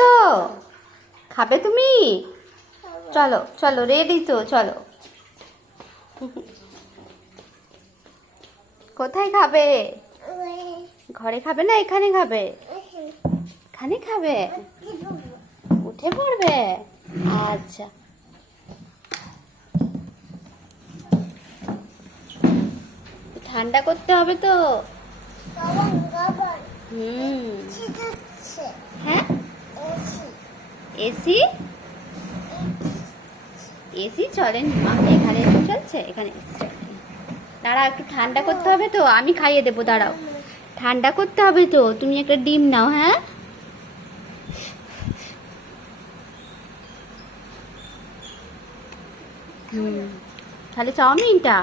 তো? খাবে তুমি? চলো চলো, রেডি তো, চলো। কোথায় খাবে? ঘরে খাবে না এখানে খাবে? এখানে খাবে। উঠে পড়বে? আচ্ছা। ঠান্ডা করতে হবে তো। হ্যাঁ, এসি এসি চলেন মা, এখানে চলছে, এখানে এসি চলে। দাঁড়াও, একটু ঠান্ডা করতে হবে তো, আমি খাইয়ে দেবো, দাঁড়াও। ঠান্ডা করতে হবে তো, তুমি একটা ডিম নাও। হ্যাঁ, তাহলে চাউমিনটা।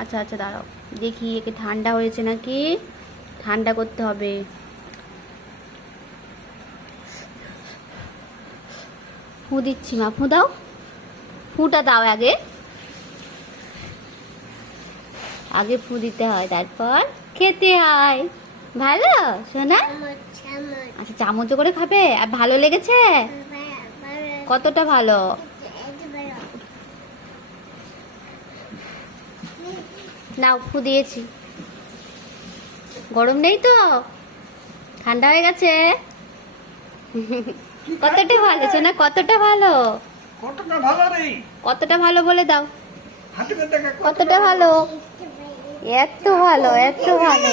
আচ্ছা আচ্ছা, দাঁড়াও দেখি একে ঠান্ডা হয়েছে নাকি। ঠান্ডা করতে হবে। ফু দিচ্ছি মা, ফু দাও, ফুটা দাও। আগে আগে ফু দিতে হয়, তারপর খেতে হয়। ভালো শোনা? আচ্ছা, চামচ করে খাবে। আর ভালো লেগেছে? কতটা ভালো? নাও, ফু দিয়েছি। গরম নেই তো? ঠান্ডা হয়ে গেছে? কতটা ভালো সোনা, কতটা ভালো? কতটা ভালো রে? কতটা ভালো বলে দাও। হাতে দেখা কতটা ভালো? এত ভালো, এত ভালো।